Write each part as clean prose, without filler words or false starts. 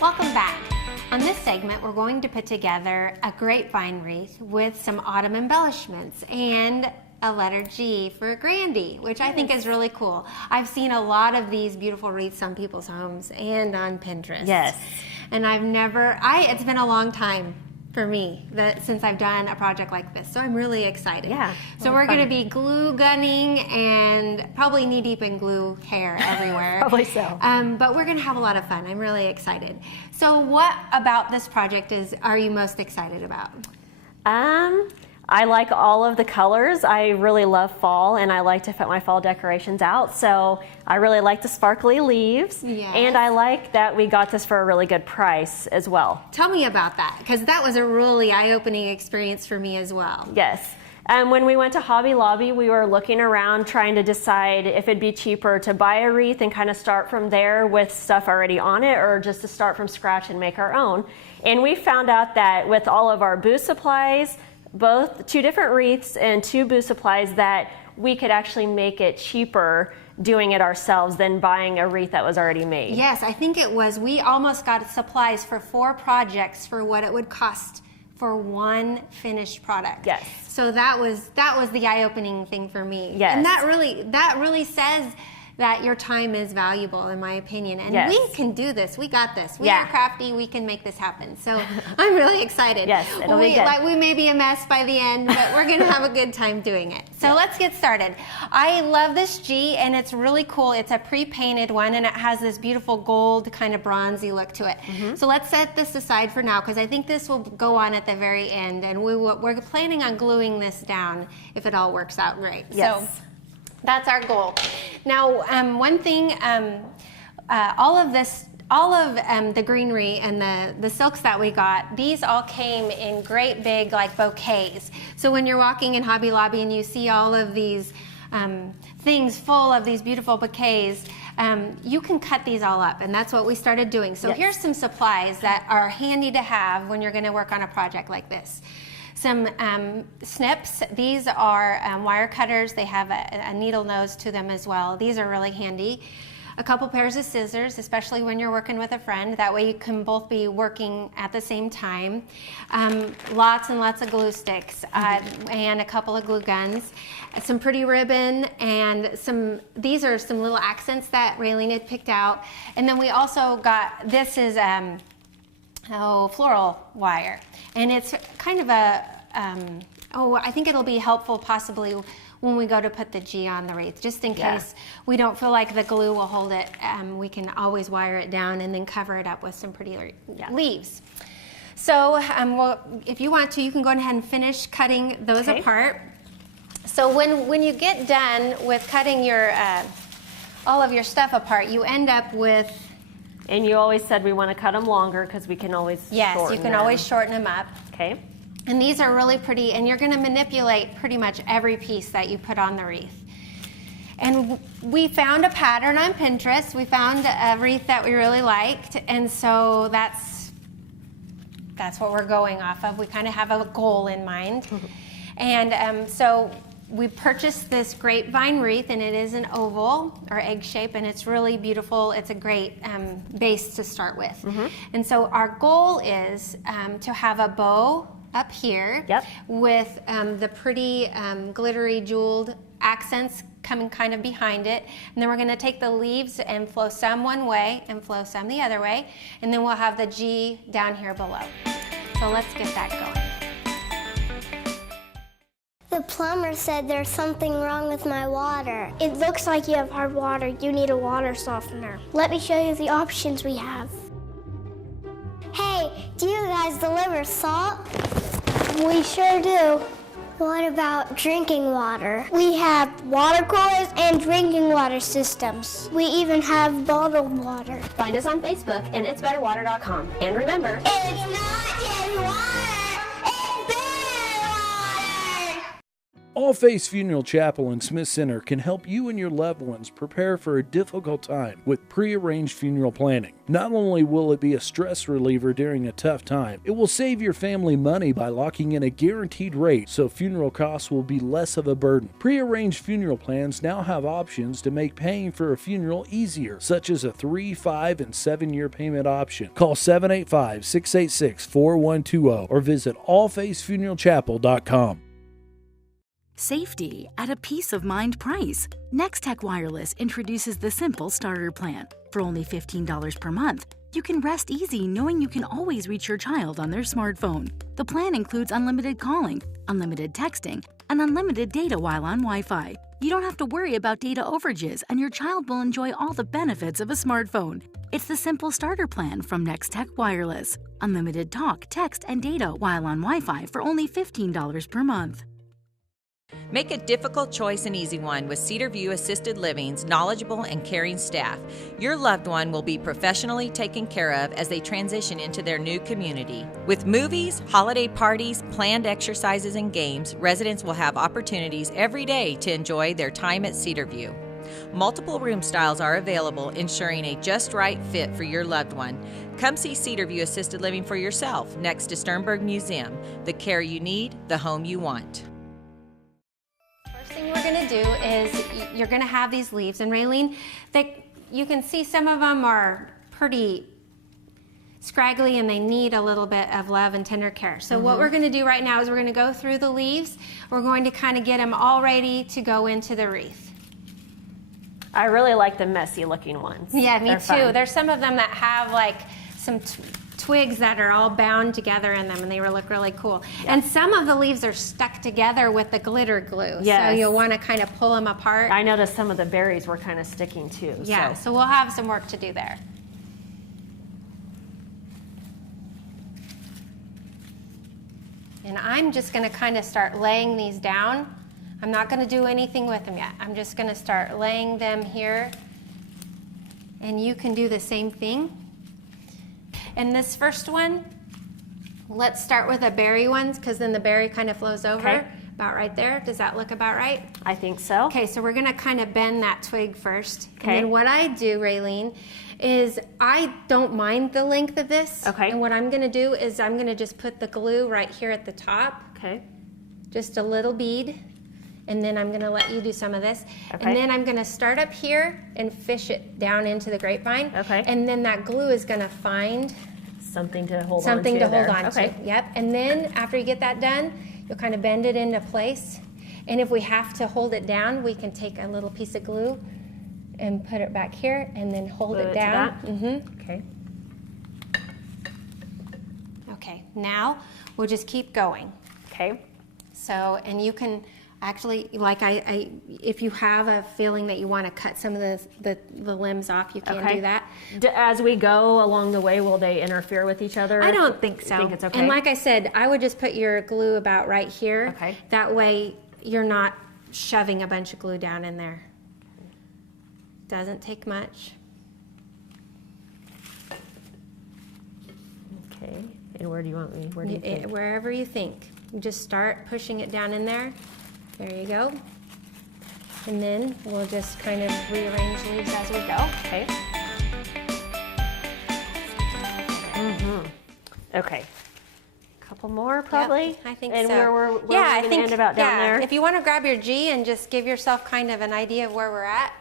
Welcome back. On this segment, we're going to put together a grapevine wreath with some autumn embellishments and a letter G for Grandy, which I think is really cool. I've seen a lot of these beautiful wreaths on people's homes and on Pinterest. Yes. And it's been a long time for me since I've done a project like this, so I'm really excited. Yeah. So we're going to be glue gunning and probably knee deep in glue hair everywhere. Probably so. But we're going to have a lot of fun. I'm really excited. So what about this project are you most excited about? I like all of the colors. I really love fall, and I like to put my fall decorations out. So I really like the sparkly leaves, yes. And I like that we got this for a really good price as well. Tell me about that, because that was a really eye-opening experience for me as well. Yes. When we went to Hobby Lobby, we were looking around trying to decide if it'd be cheaper to buy a wreath and kind of start from there with stuff already on it, or just to start from scratch and make our own. And we found out that with all of our booth supplies, both 2 different wreaths and 2 booth supplies, that we could actually make it cheaper doing it ourselves than buying a wreath that was already made. Yes, I think it was. We almost got supplies for 4 projects for what it would cost for 1 finished product. Yes. So that was the eye-opening thing for me. Yes. And that really says that your time is valuable, in my opinion. And yes. we can do this. We got this. We yeah. are crafty. We can make this happen. So I'm really excited. Yes, it'll be good. We may be a mess by the end, but we're going to have a good time doing it. So let's get started. I love this G, and it's really cool. It's a pre-painted one, and it has this beautiful gold kind of bronzy look to it. Mm-hmm. So let's set this aside for now, because I think this will go on at the very end, and we're planning on gluing this down if it all works out right. Yes. So that's our goal. Now, one thing, all of the greenery and the silks that we got, these all came in great big like bouquets. So when you're walking in Hobby Lobby and you see all of these things full of these beautiful bouquets, you can cut these all up, and that's what we started doing. So yes. Here's some supplies that are handy to have when you're going to work on a project like this. Some snips. These are wire cutters. They have a needle nose to them as well. These are really handy. A couple pairs of scissors, especially when you're working with a friend. That way you can both be working at the same time. Lots and lots of glue sticks and a couple of glue guns. Some pretty ribbon, and these are some little accents that Raylene had picked out. And then we also got, this is floral wire, and it's kind of I think it'll be helpful possibly when we go to put the G on the wreath, just in case we don't feel like the glue will hold it. We can always wire it down and then cover it up with some pretty leaves. So if you want to, you can go ahead and finish cutting those apart. So when you get done with cutting your all of your stuff apart, you end up with. And you always said we want to cut them longer because we can always shorten you can always shorten them up. Okay. And these are really pretty, and you're going to manipulate pretty much every piece that you put on the wreath. And we found a pattern on Pinterest. We found a wreath that we really liked, and so that's what we're going off of. We kind of have a goal in mind. And so we purchased this grapevine wreath, and it is an oval or egg shape, and it's really beautiful. It's a great base to start with. Mm-hmm. And so our goal is to have a bow up here with the pretty glittery jeweled accents coming kind of behind it. And then we're going to take the leaves and flow some one way and flow some the other way. And then we'll have the G down here below. So let's get that going. The plumber said there's something wrong with my water. It looks like you have hard water. You need a water softener. Let me show you the options we have. Hey, do you guys deliver salt? We sure do. What about drinking water? We have water coolers and drinking water systems. We even have bottled water. Find us on Facebook and itsbetterwater.com. And remember, it's not just water, it's better water! All Faiths Funeral Chapel and Smith Center can help you and your loved ones prepare for a difficult time with pre-arranged funeral planning. Not only will it be a stress reliever during a tough time, it will save your family money by locking in a guaranteed rate so funeral costs will be less of a burden. Pre-arranged funeral plans now have options to make paying for a funeral easier, such as a 3, 5, and 7-year payment option. Call 785-686-4120 or visit allfaithsfuneralchapel.com. Safety at a peace of mind price. Nex-Tech Wireless introduces the simple starter plan. For only $15 per month, you can rest easy knowing you can always reach your child on their smartphone. The plan includes unlimited calling, unlimited texting, and unlimited data while on Wi-Fi. You don't have to worry about data overages, and your child will enjoy all the benefits of a smartphone. It's the simple starter plan from Nex-Tech Wireless. Unlimited talk, text, and data while on Wi-Fi for only $15 per month. Make a difficult choice an easy one with Cedarview Assisted Living's knowledgeable and caring staff. Your loved one will be professionally taken care of as they transition into their new community. With movies, holiday parties, planned exercises, and games, residents will have opportunities every day to enjoy their time at Cedarview. Multiple room styles are available, ensuring a just right fit for your loved one. Come see Cedarview Assisted Living for yourself next to Sternberg Museum. The care you need, the home you want. First thing we're going to do is you're going to have these leaves, and Raylene, you can see some of them are pretty scraggly and they need a little bit of love and tender care. So what we're going to do right now is we're going to go through the leaves. We're going to kind of get them all ready to go into the wreath. I really like the messy looking ones. Yeah, me They're too. fun. There's some of them that have like some twigs that are all bound together in them, and they look really cool. Yeah. And some of the leaves are stuck together with the glitter glue. Yes. So you'll want to kind of pull them apart. I noticed some of the berries were kind of sticking too. Yeah, so we'll have some work to do there. And I'm just going to kind of start laying these down. I'm not going to do anything with them yet. I'm just going to start laying them here. And you can do the same thing. And this first one, let's start with the berry ones, because then the berry kind of flows over. Okay. About right there. Does that look about right? I think so. Okay, so we're going to kind of bend that twig first. Okay. And then what I do, Raylene, is I don't mind the length of this. Okay. And what I'm going to do is I'm going to just put the glue right here at the top. Okay. Just a little bead. And then I'm going to let you do some of this. Okay. And then I'm going to start up here and fish it down into the grapevine. Okay. And then that glue is going to find something to hold something on to to there. hold on Okay. to. Yep. And then after you get that done, you'll kind of bend it into place. And if we have to hold it down, we can take a little piece of glue and put it back here and then hold Glue it it to down. that? Okay. Okay, now we'll just keep going. Okay. So, and you can actually, like if you have a feeling that you want to cut some of the limbs off, you can do that. As we go along the way, will they interfere with each other? I don't think so. You think it's okay? And like I said, I would just put your glue about right here. Okay. That way you're not shoving a bunch of glue down in there. Doesn't take much. Okay. And where do you want me? Where do you think? Wherever you think. You just start pushing it down in there. There you go. And then we'll just kind of rearrange leaves as we go. Okay. Okay. Couple more probably. Yep, I think and so. Where we're I gonna think end about down there. If you want to grab your G and just give yourself kind of an idea of where we're at,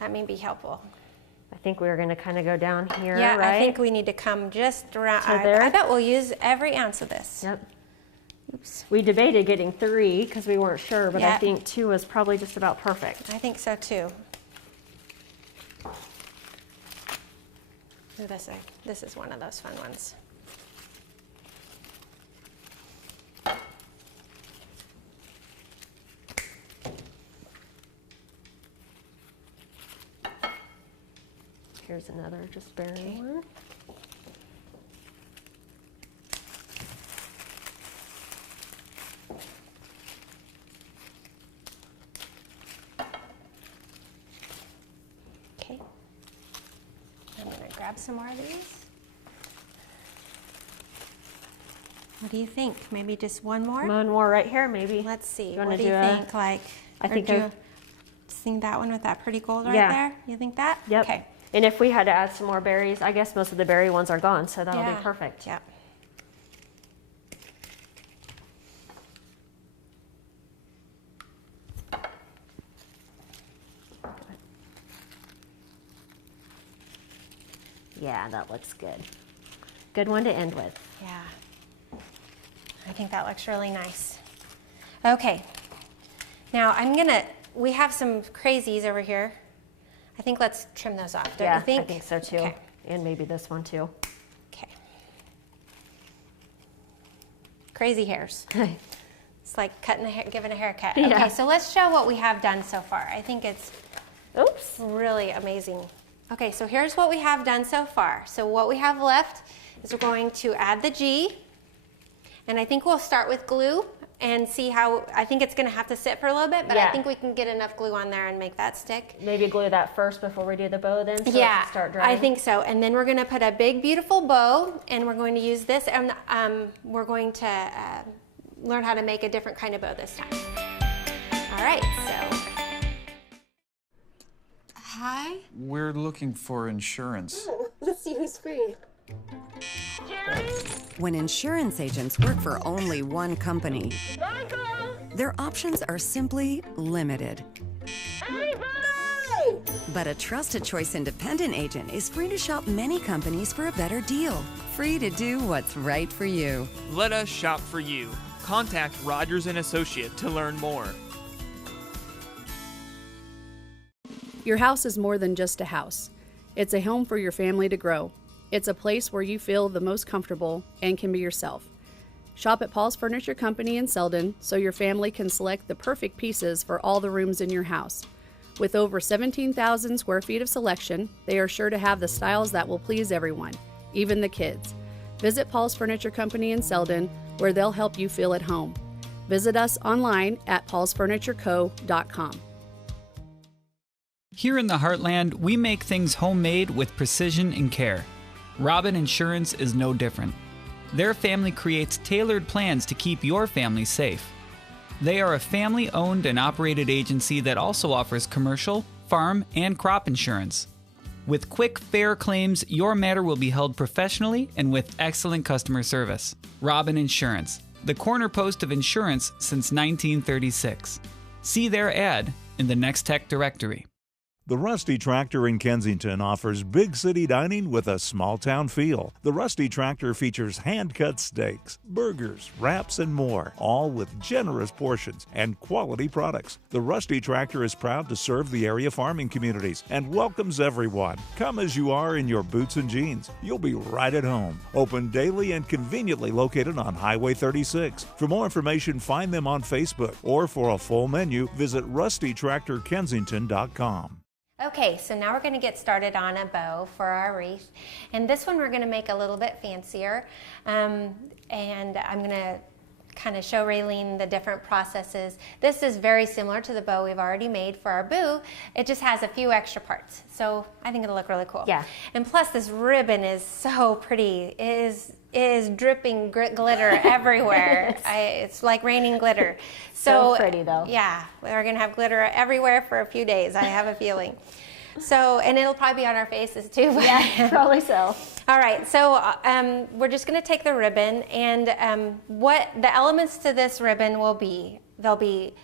that may be helpful. I think we were going to kind of go down here, Yeah, right? I think we need to come just around. To there? I bet we'll use every ounce of this. Yep. Oops. We debated getting 3 because we weren't sure, but I Yeah. think 2 was probably just about perfect. I think so too. Ooh, this is one of those fun ones. Here's another just berry one. Okay. I'm going to grab some more of these. What do you think? Maybe just one more? One more right here, maybe. Let's see. wanna What do you think? Like, I think do you think that one with that pretty gold right Yeah. there? You think that? Yep. Okay. And if we had to add some more berries, I guess most of the berry ones are gone, so that'll be perfect. Yep. Yeah, that looks good. Good one to end with. Yeah. I think that looks really nice. Okay. Now we have some crazies over here. I think let's trim those off, don't you think? I think so too. Okay. And maybe this one too. Okay. Crazy hairs. It's like giving a haircut. Okay, Yeah. so let's show what we have done so far. I think it's Oops. really amazing. Okay, so here's what we have done so far. So what we have left is we're going to add the G, and I think we'll start with glue and see how, I think it's gonna have to sit for a little bit, but I Yeah. think we can get enough glue on there and make that stick. Maybe glue that first before we do the bow then, so it Yeah, can start drying. I think so. And then we're gonna put a big, beautiful bow, and we're going to use this, and we're going to learn how to make a different kind of bow this time. All right, so. Hi. We're looking for insurance. Let's see who's free. When insurance agents work for only one company, their options are simply limited. But a Trusted Choice independent agent is free to shop many companies for a better deal. Free to do what's right for you. Let us shop for you. Contact Rogers & Associate to learn more. Your house is more than just a house. It's a home for your family to grow. It's a place where you feel the most comfortable and can be yourself. Shop at Paul's Furniture Company in Selden so your family can select the perfect pieces for all the rooms in your house. With over 17,000 square feet of selection, they are sure to have the styles that will please everyone, even the kids. Visit Paul's Furniture Company in Selden, where they'll help you feel at home. Visit us online at paulsfurnitureco.com. Here in the Heartland, we make things homemade with precision and care. Robin Insurance is no different. Their family creates tailored plans to keep your family safe. They are a family-owned and operated agency that also offers commercial, farm, and crop insurance. With quick, fair claims, your matter will be held professionally and with excellent customer service. Robin Insurance, the corner post of insurance since 1936. See their ad in the Nex-Tech directory. The Rusty Tractor in Kensington offers big city dining with a small town feel. The Rusty Tractor features hand-cut steaks, burgers, wraps, and more, all with generous portions and quality products. The Rusty Tractor is proud to serve the area farming communities and welcomes everyone. Come as you are in your boots and jeans. You'll be right at home. Open daily and conveniently located on Highway 36. For more information, find them on Facebook, or for a full menu, visit rustytractorkensington.com. Okay, so now we're going to get started on a bow for our wreath. And this one we're going to make a little bit fancier. And I'm going to kind of show Raylene the different processes. This is very similar to the bow we've already made for our boo. It just has a few extra parts. So I think it'll look really cool. Yeah. And plus this ribbon is so pretty. It is dripping glitter everywhere. It's like raining glitter. So pretty though. Yeah, we're gonna have glitter everywhere for a few days, I have a feeling. So, and it'll probably be on our faces too. Yeah, probably so. All right, so we're just gonna take the ribbon, and what the elements to this ribbon will be, there'll be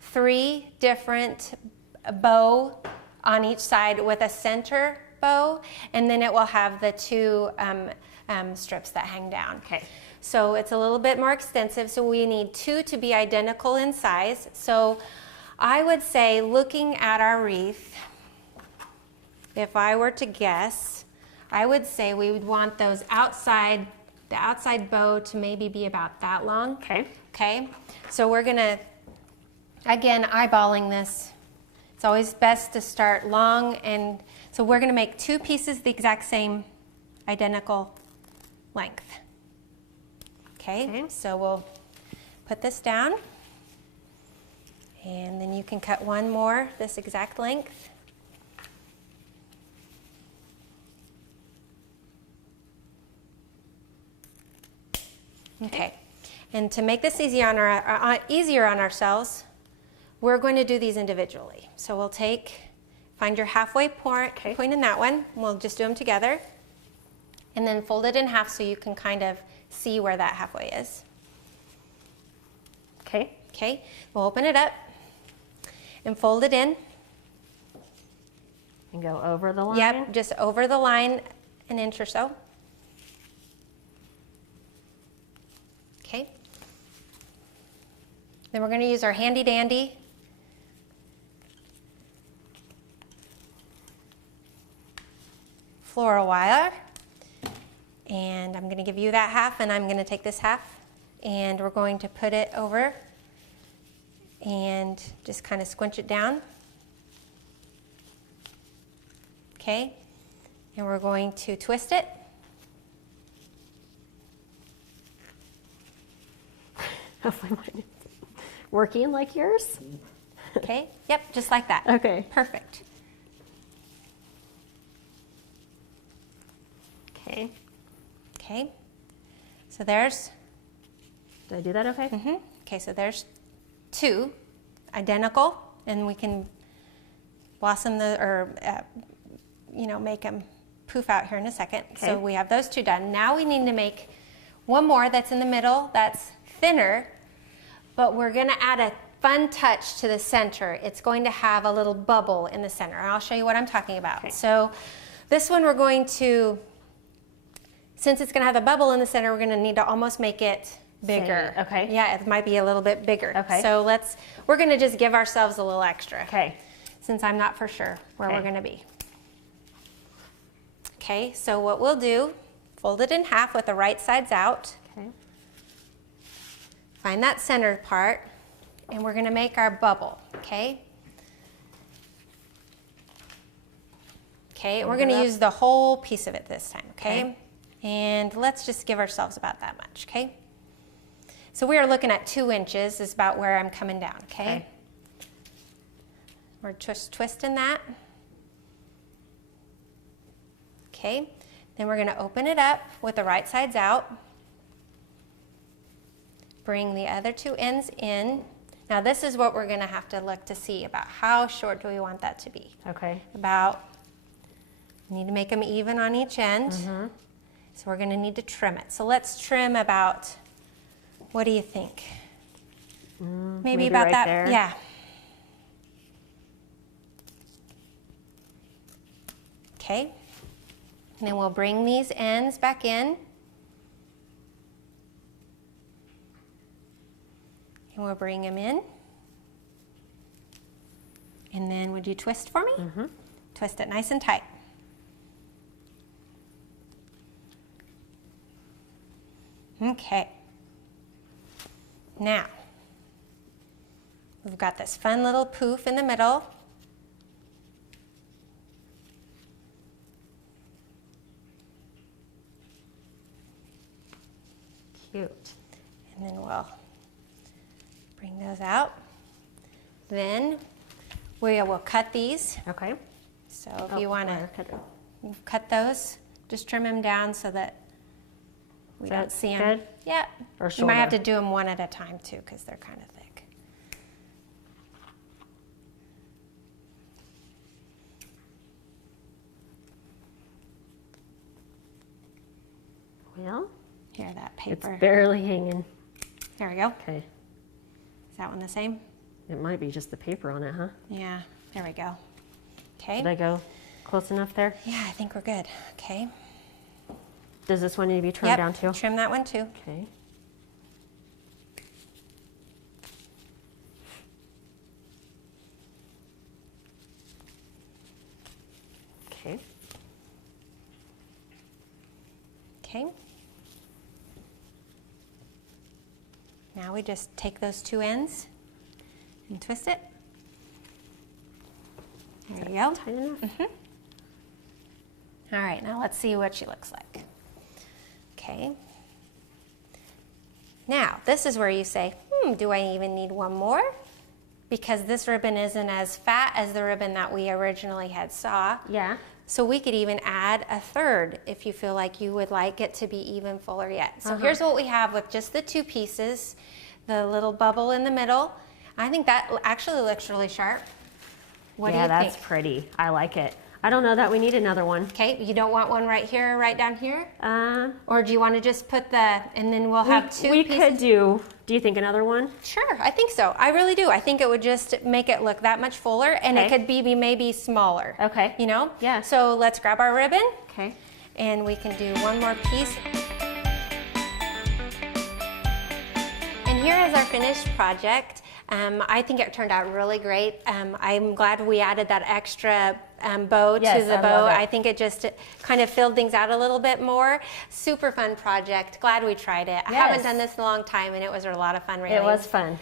3 different bow on each side with a center bow, and then it will have the 2 strips that hang down. Okay. So it's a little bit more extensive, so we need 2 to be identical in size. So I would say, looking at our wreath, if I were to guess, I would say we would want those the outside bow to maybe be about that long. Okay. Okay, so we're gonna, again, eyeballing this. It's always best to start long, and so we're gonna make 2 pieces the exact same, identical length. Okay, so we'll put this down, and then you can cut one more this exact length. Okay, And to make this easier on ourselves, we're going to do these individually. So we'll find your halfway point in that one. We'll just do them together. And then fold it in half so you can kind of see where that halfway is. Okay. Okay, we'll open it up and fold it in. And go over the line? Yep, just over the line an inch or so. Okay. Then we're going to use our handy dandy floral wire. And I'm going to give you that half, and I'm going to take this half, and we're going to put it over and just kind of squinch it down. Okay, and we're going to twist it. Hopefully mine is working like yours. Okay, yep, just like that. Okay. Perfect. Okay. Okay, so there's... Did I do that okay? Mm-hmm. Okay, so there's 2 identical, and we can blossom make them poof out here in a second. Okay. So we have those 2 done. Now we need to make one more that's in the middle, that's thinner, but we're gonna add a fun touch to the center. It's going to have a little bubble in the center, and I'll show you what I'm talking about. Okay. So this one we're going to, since it's gonna have a bubble in the center, we're gonna need to almost make it bigger. Okay. Yeah, it might be a little bit bigger. Okay. So we're gonna just give ourselves a little extra. Okay. Since I'm not for sure where Okay. we're gonna be. Okay, so what we'll do, fold it in half with the right sides out. Okay. Find that center part, and we're gonna make our bubble, okay? Okay, we're gonna use the whole piece of it this time, okay? And let's just give ourselves about that much, okay? So we are looking at 2 inches is about where I'm coming down, okay? We're just twisting that. Okay, then we're gonna open it up with the right sides out. Bring the other 2 ends in. Now this is what we're gonna have to look to see about how short do we want that to be. Okay. We need to make them even on each end. Mm-hmm. So we're gonna need to trim it. So let's trim about, what do you think? Maybe about right that, there. yeah. Okay. And then we'll bring these ends back in. And we'll bring them in. And then would you twist for me? Mm-hmm. Twist it nice and tight. Okay. Now, we've got this fun little poof in the middle. Cute. And then we'll bring those out. Then we will cut these. Okay. So if you want to cut those, just trim them down so that we don't see them. Good? Yeah. Or you might have to shorter? do them one at a time too, because they're kind of thick. Well, here, that paper. it's barely hanging. There we go. Okay. Is that one the same? It might be just the paper on it, huh? Yeah. There we go. Okay. Did I go close enough there? Yeah, I think we're good. Okay. Does this one need to be trimmed down too? Trim that one too. Okay. Okay. Okay. Now we just take those 2 ends and twist it. There you go. Tight enough? Mm-hmm. All right, now let's see what she looks like. Okay. Now, this is where you say, do I even need one more? Because this ribbon isn't as fat as the ribbon that we originally had saw. Yeah. So we could even add a third if you feel like you would like it to be even fuller yet. So here's what we have with just the 2 pieces, the little bubble in the middle. I think that actually looks really sharp. What do you think? Yeah, that's pretty. I like it. I don't know that we need another one. Okay, you don't want one right here or right down here? Or do you want to just put and then we'll have 2 we pieces? could do you think another one? Sure, I think so. I really do. I think it would just make it look that much fuller, and it could be maybe smaller. Okay. You know? Yeah. So let's grab our ribbon. Okay. And we can do one more piece. And here is our finished project. I think it turned out really great. I'm glad we added that extra bow to the bow. I think it just kind of filled things out a little bit more. Super fun project. Glad we tried it. I haven't done this in a long time, and it was a lot of fun, really. It was fun.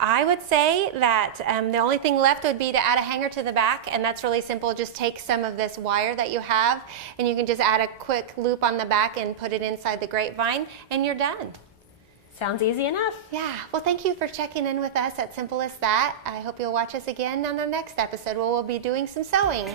I would say that the only thing left would be to add a hanger to the back, and that's really simple. Just take some of this wire that you have, and you can just add a quick loop on the back and put it inside the grapevine, and you're done. Sounds easy enough. Yeah. Well, thank you for checking in with us at Simple as That. I hope you'll watch us again on the next episode where we'll be doing some sewing.